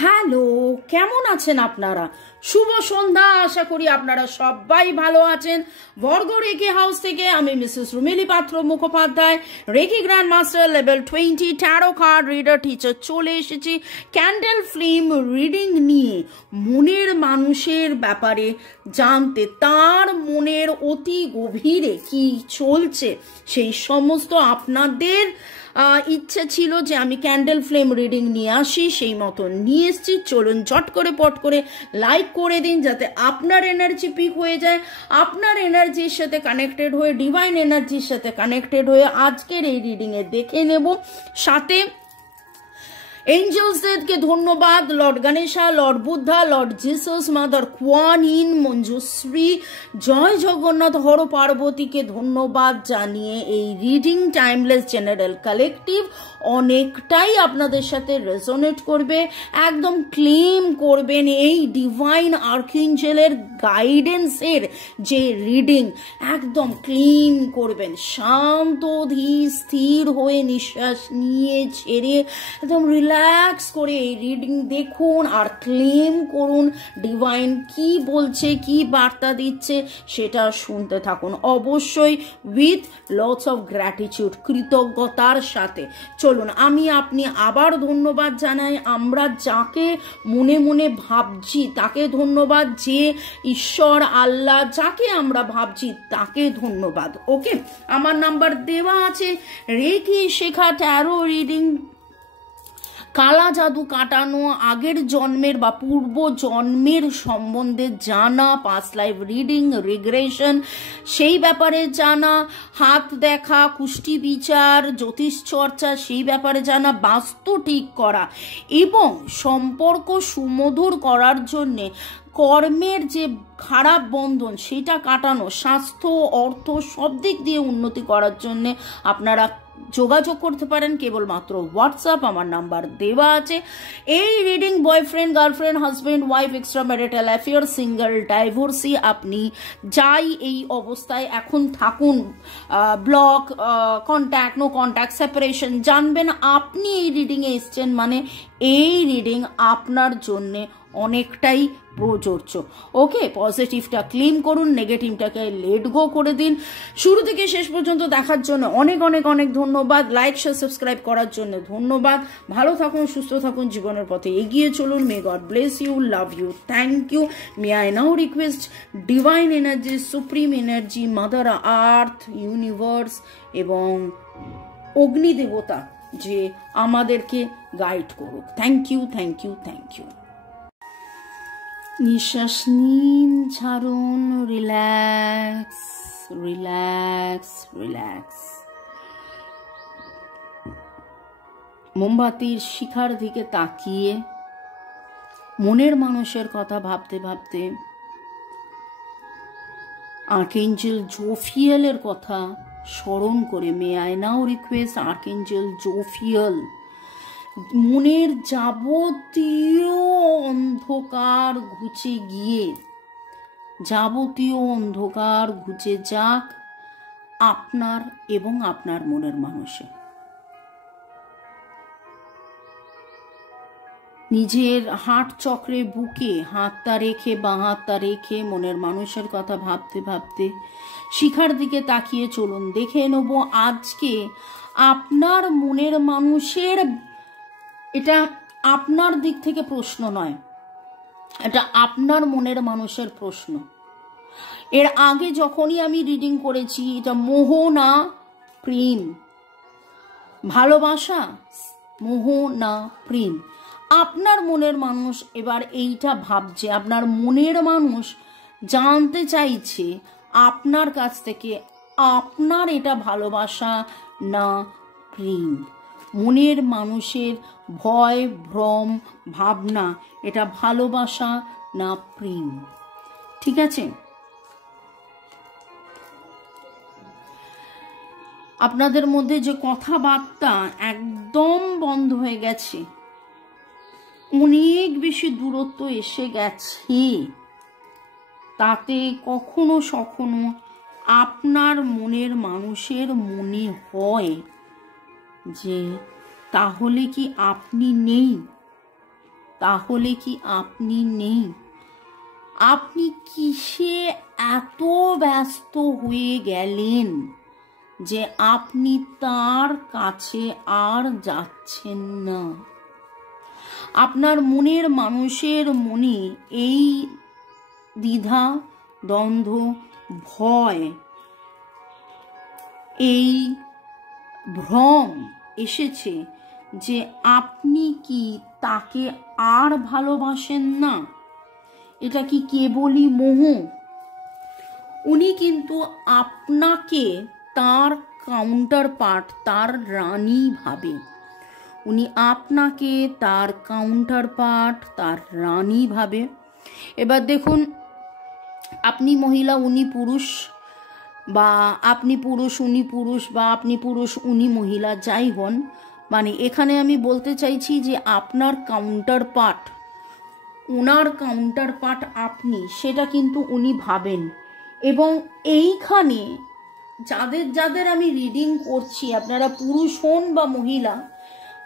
Hello, কেমন আছেন আপনারা? শুভ সন্ধ্যা। আশা করি আপনারা সবাই ভালো আছেন। বর্গ রেকি হাউস থেকে আমি Mrs Rumili Patra Mukhopadhyay, reiki grand master level 20 tarot card reader teacher চলে এসেছি ক্যান্ডেল ফ্লেম রিডিং নিয়ে মনের মানুষের ব্যাপারে জানতে, তার মনের অতি গভীরে কি চলছে সেই সমস্ত আপনাদের ইচ্ছে ছিল যে আমি ক্যান্ডেল ফ্লেম রিডিং নিয়ে আসি, সেই মতো নিয়ে এসছি। চলুন ঝট করে পট করে লাইক করে দিন যাতে আপনার এনার্জি পিক হয়ে যায়, আপনার এনার্জির সাথে কানেক্টেড হয়ে, ডিভাইন এনার্জির সাথে কানেক্টেড হয়ে আজকের এই রিডিংয়ে দেখে নেব। সাথে এঞ্জেলসদেরকে ধন্যবাদ, lord Ganesha, lord Buddha, lord Jesus, mother Kuan Yin, Manjushri, জয় জগন্নাথ, হর পার্বতীকে ধন্যবাদ জানিয়ে এই রিডিং টাইমলেস জেনারেল কালেকটিভ অনেকটাই আপনাদের সাথে রেজোনেট করবে। একদম ক্লেম করবেন এই ডিভাইন আর্কএঞ্জেলের গাইডেন্সের যে রিডিং, একদম ক্লেম করবেন। শান্ত ধীর স্থির হয়ে নিঃশ্বাস নিয়ে ছেড়ে একদম রিল্যাক্স করে এই রিডিং দেখুন আর ক্লেম করুন। ডিভাইন কি বলছে, কি বার্তা দিচ্ছে সেটা শুনতে থাকুন, অবশ্যই উইথ লটস অফ গ্র্যাটিটিউড, কৃতজ্ঞতার সাথে। চলুন আমি আপনি আবার ধন্যবাদ জানাই। আমরা যাকে মনে মনে ভাবছি তাকে ধন্যবাদ, যে ঈশ্বর আল্লাহ যাকে আমরা ভাবছি তাকে ধন্যবাদ। ওকে, আমার নাম্বার দেওয়া আছে। রেকি শেখা, ট্যারো রিডিং, কালা জাদু কাটানো, আগের জন্মের বা পূর্ব জন্মের সম্বন্ধে জানা, পাস্ট লাইফ রিডিং, রিগ্রেশন সেই ব্যাপারে জানা, হাত দেখা, কুষ্টি বিচার, জ্যোতিষ চর্চা সেই ব্যাপারে জানা, বাস্তু ঠিক করা এবং সম্পর্ক সুমধুর করার জন্যে কর্মের যে খারাপ বন্ধন সেটা কাটানো, স্বাস্থ্য, অর্থ সব দিক দিয়ে উন্নতি করার জন্যে আপনারা যোগাযোগ করতে পারেন কেবলমাত্র হোয়াটসঅ্যাপ, আমার নাম্বার দেওয়া আছে। এই reading boyfriend, girlfriend, husband, wife, extra marital affair, single, divorcee, আপনি যাই এই অবস্থায় এখন থাকুন, block, contact, no contact, separation, জানবেন আপনি এই রিডিংয়ে এসছেন মানে এই রিডিং আপনার জন্যে অনেকটাই প্রযোজ্য। ওকে, পজিটিভটা ক্লেম করুন, নেগেটিভটাকে লেট গো করে দিন। শুরু থেকে শেষ পর্যন্ত দেখার জন্য অনেক অনেক অনেক ধন্যবাদ। লাইক, শেয়ার, সাবস্ক্রাইব করার জন্য ধন্যবাদ। ভালো থাকুন, সুস্থ থাকুন, জীবনের পথে এগিয়ে চলুন। May God bless you, love you, thank you. May I now request divine energy, supreme energy, mother earth, universe এবং অগ্নি দেবতা যে আমাদেরকে গাইড করুক। Thank you, thank you, thank you. নিঃশ্বাস নিন, ছাড়ুন, রিল্যাক্স, রিল্যাক্স, রিল্যাক্স। মোমবাতির শিখার দিকে তাকিয়ে মনের মানুষের কথা ভাবতে ভাবতে আর্কএঞ্জেল জোফিয়েলের কথা স্মরণ করে, মে আই নাও রিকোয়েস্ট আর্কএঞ্জেল জোফিয়েল মনের যাবতীয় অন্ধকার ঘুচে গিয়ে, যাবতীয় অন্ধকার ঘুচে যাক আপনার এবং আপনার মনের মানুষে। নিজের হার্ট চক্রে বুকে হাতটা রেখে, বাঁ হাতটা রেখে মনের মানুষের কথা ভাবতে ভাবতে শিখার দিকে তাকিয়ে চলুন দেখে নেব আজকে আপনার মনের মানুষের, এটা আপনার দিক থেকে প্রশ্ন নয়, এটা আপনার মনের মানুষের প্রশ্ন। এর আগে যখনই আমি রিডিং করেছি এটা মোহ না প্রেম, ভালোবাসা, মোহ না প্রেম। আপনার মনের মানুষ এবার এইটা ভাবছে, আপনার মনের মানুষ জানতে চাইছে আপনার কাছ থেকে আপনার এটা ভালোবাসা না প্রেম। মনের মানুষের ভয়, ভ্রম, ভাবনা এটা ভালোবাসা না প্রেম। ঠিক আছে, আপনাদের মধ্যে যে কথাবার্তা একদম বন্ধ হয়ে গেছে, অনেক বেশি দূরত্ব এসে গেছে, তাতে কখনো সখনো আপনার মনের মানুষের মনে হয় যে তাহলে কি আপনি নেই, তাহলে কি আপনি নেই? আপনি কিসে এত ব্যস্ত হয়ে গেলেন যে আপনি তার কাছে আর যাচ্ছেন না? আপনার মনের মানুষের মনে এই দ্বিধা, দ্বন্দ্ব, ভয়, এই ভ্রম এসেছে যে আপনি কি তাকে আর ভালোবাসেন না। এটা কি কেবলই মোহ? উনি কিন্তু আপনাকে তার কাউন্টার পার্ট, তার রানী ভাবে। উনি আপনাকে তার কাউন্টার পার্ট, তার রানী ভাবে। এবার দেখুন, আপনি মহিলা, উনি পুরুষ, বা আপনি পুরুষ উনি পুরুষ, বা আপনি পুরুষ উনি মহিলা, যাই হন, মানে এখানে আমি বলতে চাইছি যে আপনার কাউন্টার পার্ট, ওনার কাউন্টার পার্ট আপনি, সেটা কিন্তু উনি ভাবেন। এবং এইখানে যাদের যাদের আমি রিডিং করছি, আপনারা পুরুষ হন বা মহিলা,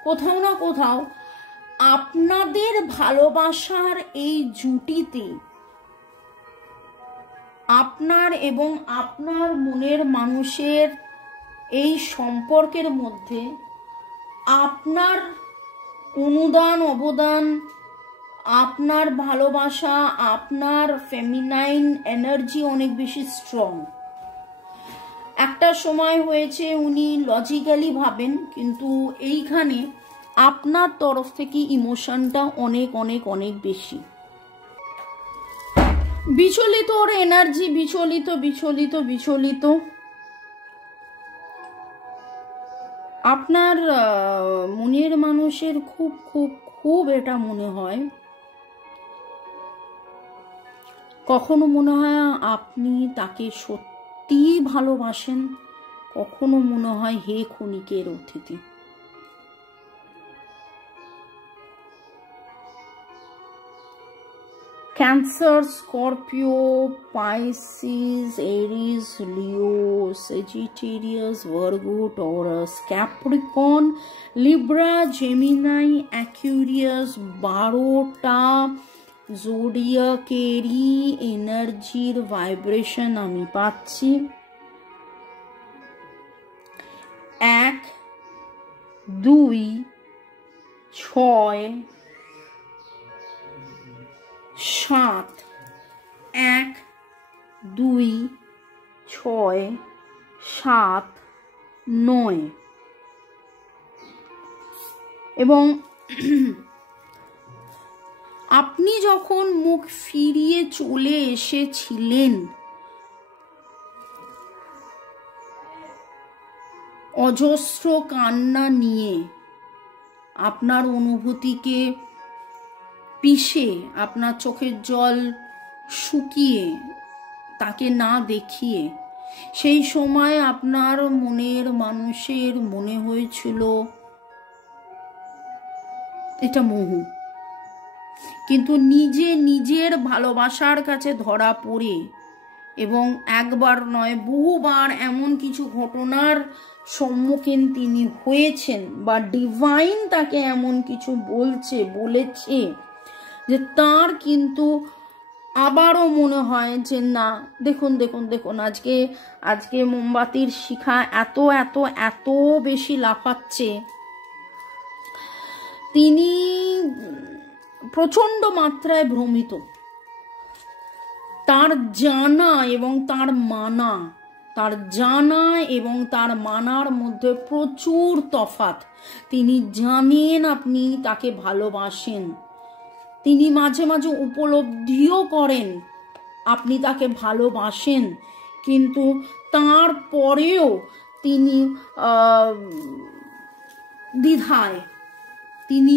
কোথাও না কোথাও আপনাদের ভালোবাসার এই জুটিতে, আপনার এবং আপনার মনের মানুষের এই সম্পর্কের মধ্যে আপনার অনুদান, অবদান, আপনার ভালোবাসা, আপনার ফেমিনাইন এনার্জি অনেক বেশি স্ট্রং। একটা সময় হয়েছে উনি লজিক্যালি ভাবেন, কিন্তু এইখানে আপনার তরফ থেকে ইমোশনটা অনেক অনেক অনেক বেশি বিচলিত। ওর এনার্জি বিচলিত বিচলিত বিচলিত। আপনার মনের মানুষের খুব খুব খুব এটা মনে হয়, কখনো মনে হয় আপনি তাকে সত্যি ভালোবাসেন, কখনো মনে হয় হে ক্ষণিকের অতিথি। Cancer, Scorpio, Pisces, Aries, Leo, Sagittarius, Virgo, Taurus, Capricorn, Libra, Gemini, Aquarius, 12টা জোডিয়াকেরই এনার্জির ভাইব্রেশন আমি পাচ্ছি। 1, 2, 6, 7, 1, 2, 6, 7, 9 এবং আপনি যখন মুখ ফিরিয়ে চলে এসেছিলেন, অজস্র কান্না নিয়ে, আপনার অনুভূতিকে পিষে, আপনার চোখের জল শুকিয়ে, তাকে না দেখিয়ে, সেই সময় আপনার মনের মানুষের মনে হয়েছিল এটা মোহ। কিন্তু নিজে নিজের ভালোবাসার কাছে ধরা পড়ে, এবং একবার নয় বহুবার এমন কিছু ঘটনার সম্মুখীন তিনি হয়েছেন, বা ডিভাইন তাকে এমন কিছু বলেছে যে তার কিন্তু আবারও মনে হয় যে না, দেখুন দেখুন দেখুন, আজকে মোমবাতির শিখা এত এত এত বেশি লাফাচ্ছে, তিনি প্রচন্ড মাত্রায় ভ্রমিত। তার জানা এবং তার মানা, তার জানা এবং তার মানার মধ্যে প্রচুর তফাৎ। তিনি জানেন আপনি তাকে ভালোবাসেন, তিনি মাঝে মাঝে উপলব্ধিও করেন আপনি তাকে ভালোবাসেন, কিন্তু তারপরেও তিনি দ্বিধায়, তিনি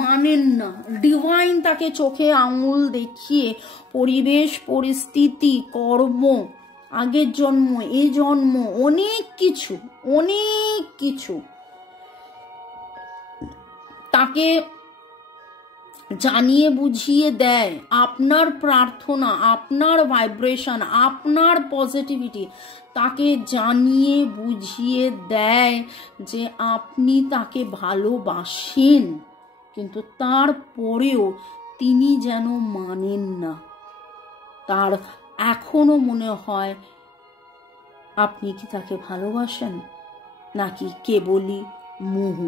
মানেন না। ডিভাইন তাকে চোখে আঙুল দেখিয়ে পরিবেশ, পরিস্থিতি, কর্ম, আগের জন্ম, এই জন্ম, অনেক কিছু তাকে জানিয়ে বুঝিয়ে দেয়। আপনার প্রার্থনা, আপনার ভাইব্রেশন, আপনার পজিটিভিটি তাকে জানিয়ে বুঝিয়ে দেয় যে আপনি তাকে ভালোবাসেন, কিন্তু তারপরেও তিনি যেন মানেন না। তার এখনো মনে হয় আপনি কি তাকে ভালোবাসেন নাকি কেবলই মোহ।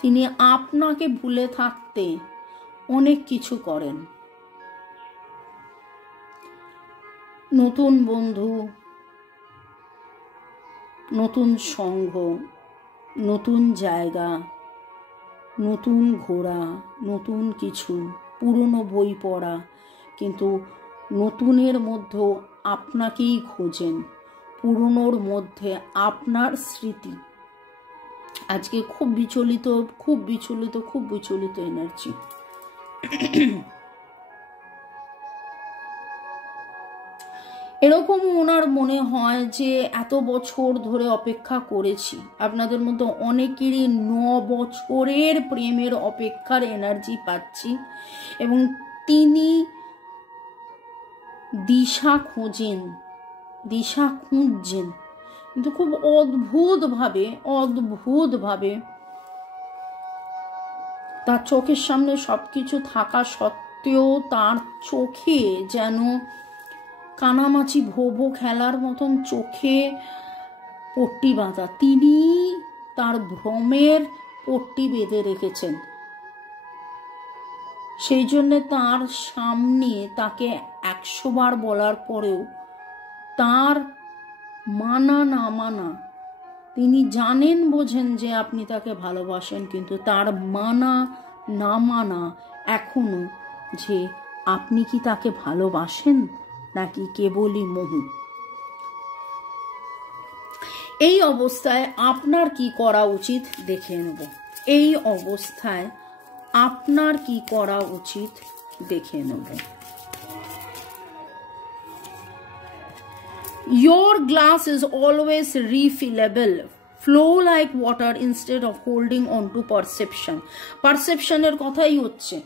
তিনি আপনাকে ভুলে থাকতে অনেক কিছু করেন। নতুন বন্ধু, নতুন সঙ্গ, নতুন জায়গা, নতুন ঘোরা, নতুন কিছু, পুরনো বই পড়া, কিন্তু নতুনের মধ্যেও আপনাকেই খোঁজেন, পুরনোর মধ্যে আপনার স্মৃতি। আজকে খুব বিচলিত এনার্জি। এরকম ওনার মনে হয় যে এত বছর ধরে অপেক্ষা করেছি। আপনাদের মধ্যে অনেকেরই 9 বছরের প্রেমের অপেক্ষার এনার্জি পাচ্ছি, এবং তিনি দিশা খুঁজছেন, কিন্তু খুব অদ্ভুতভাবে তার চোখের সামনে সবকিছু থাকা সত্ত্বেও তার চোখে যেন কানামাছি ভোভো খেলার মতন চোখে পট্টি বাঁধা। তিনি তার ভ্রমের পট্টি বেঁধে রেখেছেন। সেই জন্য তার সামনে তাকে 100 বার বলার পরেও তার মানা না মানা, তিনি জানেন বোঝেন যে আপনি তাকে ভালোবাসেন, কিন্তু তার মানা না মানা এখনো যে আপনি কি তাকে ভালোবাসেন নাকি কেবলই মোহ। এই অবস্থায় আপনার কি করা উচিত দেখে নেব। এই অবস্থায় আপনার কি করা উচিত দেখে নেব। Your glass is always refillable. Flow like water instead of holding on to perception. পারসেপশনের কথাই হচ্ছে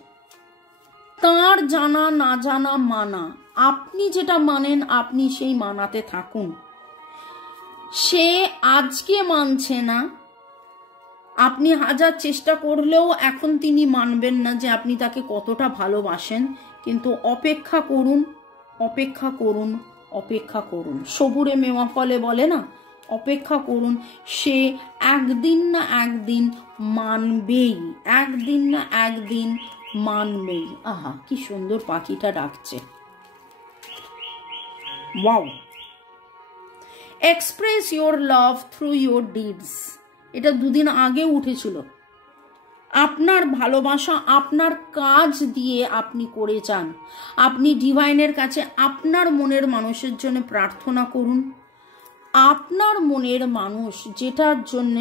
তার জানা না জানা মানা। আপনি যেটা মানেন আপনি সেই মানাতে থাকুন। সে আজকে মানছে না, আপনি হাজার চেষ্টা করলেও এখন তিনি মানবেন না যে আপনি তাকে কতটা ভালোবাসেন, কিন্তু অপেক্ষা করুন। সবুরে মেওয়া ফলে বলে না, অপেক্ষা করুন। সে একদিন না একদিন মানবেই। আহা, কি সুন্দর পাখিটা ডাকছে। Wow. Express your love through your deeds. এটা 2 দিন আগে উঠেছিল। আপনার ভালোবাসা আপনার কাজ দিয়ে আপনি করে যান। আপনি ডিভাইনের কাছে আপনার মনের মানুষের জন্য প্রার্থনা করুন। আপনার মনের মানুষ যেটার জন্য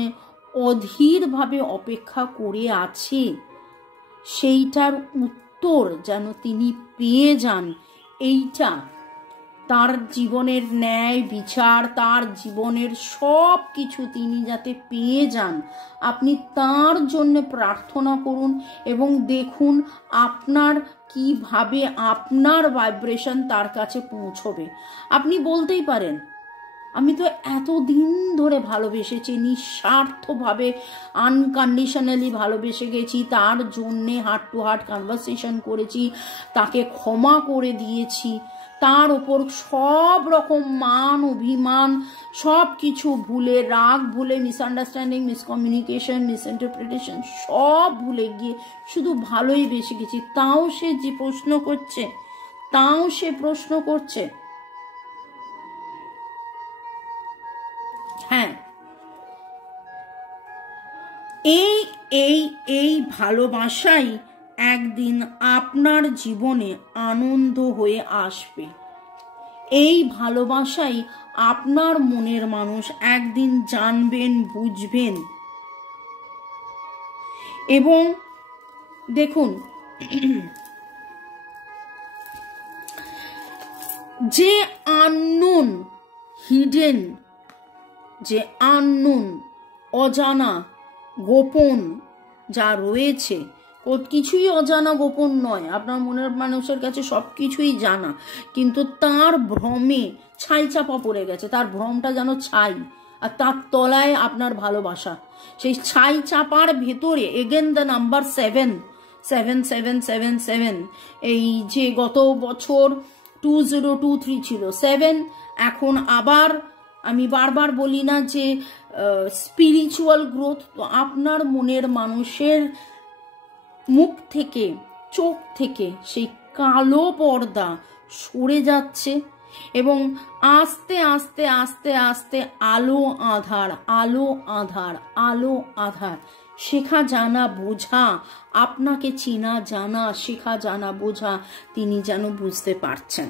অধীরভাবে অপেক্ষা করে আছে সেইটার উত্তর যেন তিনি পেয়ে যান। এইটা তার জীবনের ন্যায় বিচার, তার জীবনের সব কিছু তিনি যাতে পেয়ে যান, আপনি তার জন্য প্রার্থনা করুন এবং দেখুন আপনার কিভাবে আপনার ভাইব্রেশন তার কাছে পৌঁছবে। আপনি বলতেই পারেন, আমি তো এতদিন ধরে ভালোবেসেছি, নিঃস্বার্থভাবে আনকন্ডিশনালি ভালোবেসে গেছি, তার জন্যে হার্ট টু হার্ট কনভারসেশন করেছি, তাকে ক্ষমা করে দিয়েছি, তার ওপর সব রকম মান অভিমান সব কিছু ভুলে, রাগ ভুলে, মিসআন্ডারস্ট্যান্ডিং, মিসকমিউনিকেশন, মিসইন্টারপ্রিটেশন সব ভুলে গিয়ে শুধু ভালোই বেসে গেছি। তাও সে প্রশ্ন করছে। হ্যাঁ, এই ভালোবাসাই একদিন আপনার জীবনে আনন্দ হয়ে আসবে। এই ভালোবাসাই আপনার মনের মানুষ একদিন জানবেন, বুঝবেন। এবং দেখুন, যে আননোন, হিডেন, যে আননোন, অজানা, গোপন যা রয়েছে, কিছুই অজানা গোপন নয়, আপনার মনের মানুষের কাছে সব কিছুই জানা, কিন্তু তার ভ্রমে ছাই চাপা পড়ে গেছে, তার ভ্রমটা যেন ছাই, আর তার তলায় আপনার ভালোবাসা। সেই ছাই চাপার ভেতরে এগেন দ্য নাম্বার 7 এই যে গত বছর 2023 ছিল 7, এখন আবার আমি বারবার বলি না যে স্পিরিচুয়াল গ্রোথ, তো আপনার মনের মানুষের মুখ থেকে, চোখ থেকে সেই কালো পর্দা সরে যাচ্ছে এবং আস্তে আস্তে আস্তে আস্তে আলো আধার, আলো আধার, আলো আধার, শেখা জানা বোঝা, আপনাকে চেনা জানা, শেখা জানা বোঝা তিনি যেন বুঝতে পারছেন।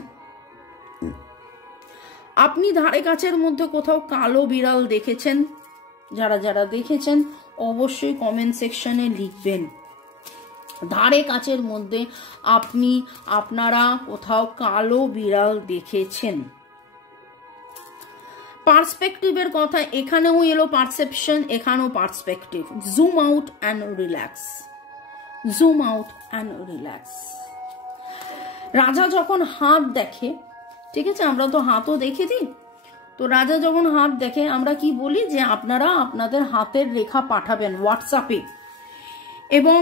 আপনি ধারে কাছের মধ্যে কোথাও কালো বিড়াল দেখেছেন? যারা যারা দেখেছেন অবশ্যই কমেন্ট সেকশনে লিখবেন। ধারে কাছের মধ্যে আপনারা কোথাও কালো বিড়াল দেখেছেন? পার্সপেক্টিভের কথা এখানেও এলো, পারসেপশন এখানেও perspective. Zoom out and relax, zoom out and relax. রাজা যখন হাত দেখে, ঠিক আছে, আমরা তো হাতও দেখে দিই, তো রাজা যখন হাত দেখে আমরা কি বলি যে আপনারা আপনাদের হাতের রেখা পাঠাবেন হোয়াটসঅ্যাপে, এবং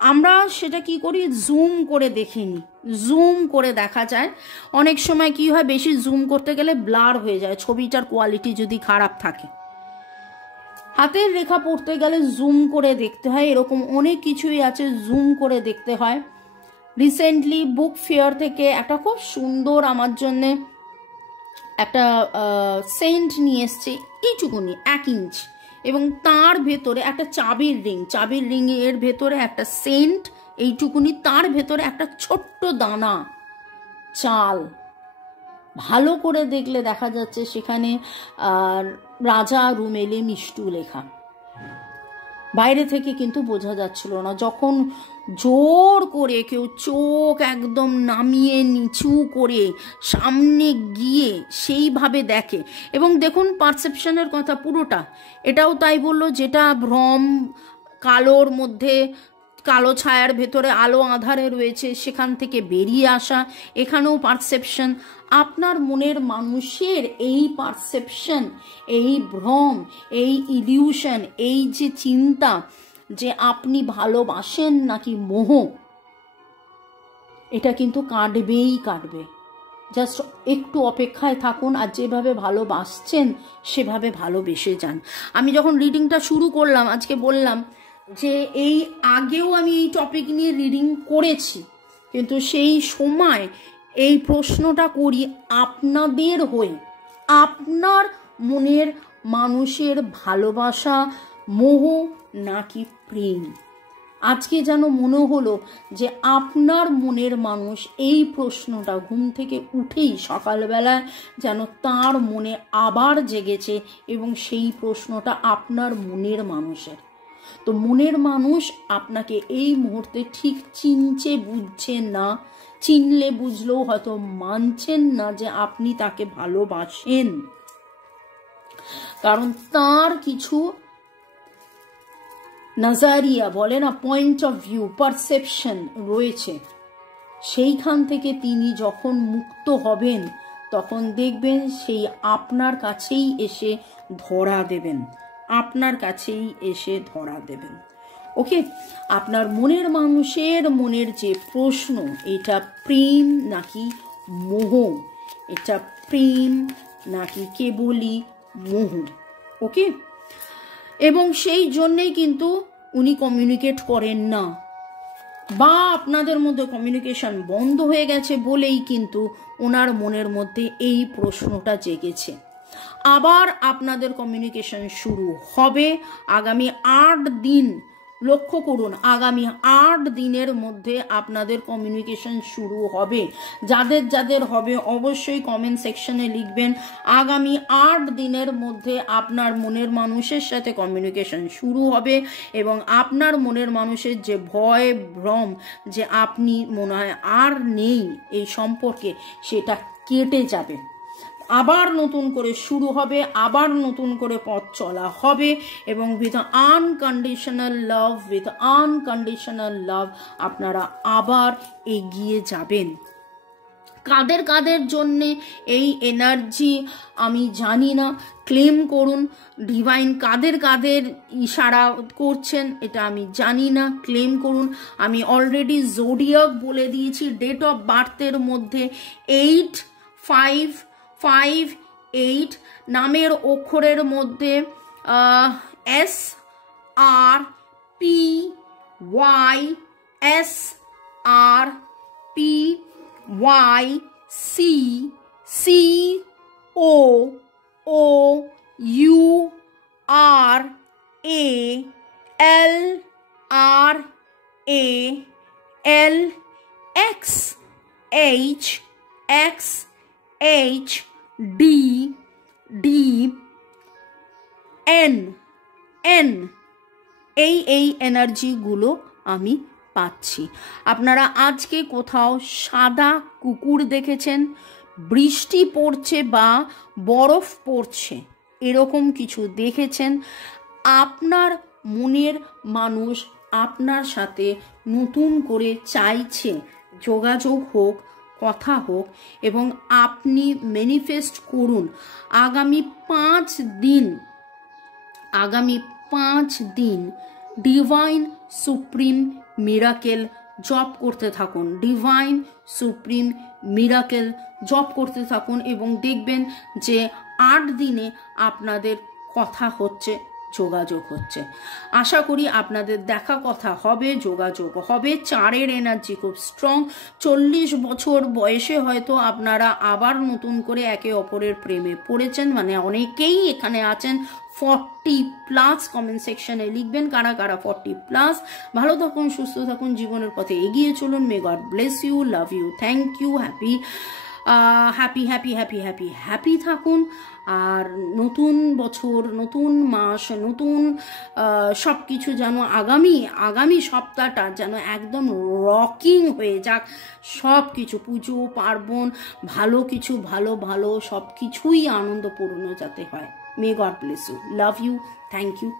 আমরা সেটা কি করি, জুম করে দেখিনি, জুম করে দেখা যায়। অনেক সময় কি হয়, বেশি জুম করতে গেলে ব্লার হয়ে যায়, ছবিটার কোয়ালিটি যদি খারাপ থাকে। হাতের রেখা পড়তে গেলে জুম করে দেখতে হয়, এরকম অনেক কিছুই আছে, জুম করে দেখতে হয়। রিসেন্টলি বুক ফেয়ার থেকে একটা খুব সুন্দর আমার জন্যে একটা সেন্ট নিয়ে এসছে, এইটুকুনি 1 ইঞ্চ, এবং তার ভেতরে একটা চাবির রিং এর ভেতরে একটা সেন্ট এইটুকুনি, তার ভেতরে একটা ছোট্ট দানা চাল। ভালো করে দেখলে দেখা যাচ্ছে সেখানে রাজা রুমেলি মিষ্টু লেখা, বাইরে থেকে কিন্তু বোঝা যাচ্ছিল না। যখন জোর করে কেউ চোখ একদম নামিয়ে নিচু করে সামনে গিয়ে সেইভাবে দেখে, এবং দেখুন পারসেপশনের কথা পুরোটা এটাও তাই বললো, যেটা ভ্রম, কালোর মধ্যে, কালো ছায়ার ভেতরে আলো আধারে রয়েছে, সেখান থেকে বেরিয়ে আসা, এখানেও পারসেপশন। আপনার মনের মানুষের এই পারসেপশন, এই ভ্রম, এই ইলিউশন, এই যে চিন্তা যে আপনি ভালোবাসেন নাকি মোহ, এটা কিন্তু কাটবেই কাটবে। জাস্ট একটু অপেক্ষায় থাকুন, আর যেভাবে ভালোবাসছেন সেভাবে ভালোবেসে যান। আমি যখন রিডিংটা শুরু করলাম, আজকে বললাম যে এই আগেও আমি এই টপিক নিয়ে রিডিং করেছি, কিন্তু সেই সময় এই প্রশ্নটা করি আপনাদের হয়ে, আপনার মনের মানুষের ভালোবাসা মোহ নাকি প্রেম। আজকে যেন মনে হলো যে আপনার মনের মানুষ এই প্রশ্নটা ঘুম থেকে উঠেই সকালবেলায় যেন তার মনে আবার জেগেছে, এবং সেই প্রশ্নটা আপনার মনের মানুষের। তো মনের মানুষ আপনাকে এই মুহূর্তে ঠিক চিনছে, বুঝছেন না, চিনলে বুঝলেও হয়তো মানছেন না যে আপনি তাকে ভালোবাসেন, কারণ তার কিছু নজরিয়া বলে না, পয়েন্ট অফ ভিউ, পারসেপশন রয়েছে। সেইখান থেকে তিনি যখন মুক্ত হবেন তখন দেখবেন সেই আপনার কাছেই এসে ধরা দেবেন, আপনার কাছেই এসে ধরা দেবেন। ওকে, আপনার মনের মানুষের মনের যে প্রশ্ন, এটা প্রেম নাকি মোহ, এটা প্রেম নাকি কেবলই মোহ। ওকে, এবং সেই জন্যেই কিন্তু উনি কমিউনিকেট করেন না, বা আপনাদের মধ্যে কমিউনিকেশন বন্ধ হয়ে গেছে বলেই কিন্তু ওনার মনের মধ্যে এই প্রশ্নটা জেগেছে। আবার আপনাদের কমিউনিকেশন শুরু হবে আগামী 8 দিন। লক্ষ্য করুন, আগামী 8 দিনের মধ্যে আপনাদের কমিউনিকেশন শুরু হবে। যাদের যাদের হবে অবশ্যই কমেন্ট সেকশনে লিখবেন। আগামী 8 দিনের মধ্যে আপনার মনের মানুষের সাথে কমিউনিকেশন শুরু হবে, এবং আপনার মনের মানুষের যে ভয় ভ্রম যে আপনি মনে হয় আর নেই এই সম্পর্কে, সেটা কেটে যাবে। আবার নতুন করে শুরু হবে, আবার নতুন করে পথ চলা হবে, এবং উইথ আনকন্ডিশনাল লাভ আপনারা আবার এগিয়ে যাবেন। কাদের কাদের জন্যে এই এনার্জি আমি জানি না, ক্লেম করুন। ডিভাইন কাদের কাদের ইশারা করছেন এটা আমি জানি না, ক্লেম করুন। আমি অলরেডি জোডিয়াক বলে দিয়েছি, ডেট অফ বার্থের মধ্যে 85558, নামের অক্ষরের মধ্যে SRPYSRALXHD এই এনার্জিগুলো আমি পাচ্ছি। আপনারা আজকে কোথাও সাদা কুকুর দেখেছেন, বৃষ্টি পড়ছে বা বরফ পড়ছে, এরকম কিছু দেখেছেন, আপনার মনের মানুষ আপনার সাথে নতুন করে চাইছে যোগাযোগ হোক, কথা হোক, এবং আপনি ম্যানিফেস্ট করুন। আগামী 5 দিন ডিভাইন সুপ্রিম মিরাকেল জপ করতে থাকুন, ডিভাইন সুপ্রিম মিরাকেল জপ করতে থাকুন, এবং দেখবেন যে 8 দিনে আপনাদের কথা হচ্ছে, যোগাযোগ হচ্ছে। আশা করি আপনাদের দেখা কথা হবে, যোগাযোগ হবে। 4-এর এনার্জি খুব স্ট্রং। 40 বছর বয়সে হয়তো আপনারা আবার নতুন করে একে অপরের প্রেমে পড়েছেন, মানে অনেকেই এখানে আছেন 40+। কমেন্ট সেকশনে লিখবেন কারা কারা 40+। ভালো থাকুন, সুস্থ থাকুন, জীবনের পথে এগিয়ে চলুন। May God bless you, love you, thank you, happy থাকুন। আর নতুন বছর, নতুন মাস, নতুন সব কিছু যেন আগামী সপ্তাহটা যেন একদম রকিং হয়ে যাক। সব কিছু, পুজো পার্বণ, ভালো কিছু, ভালো সব কিছুই আনন্দপূর্ণ যাতে হয়। May God bless you, love you, thank you.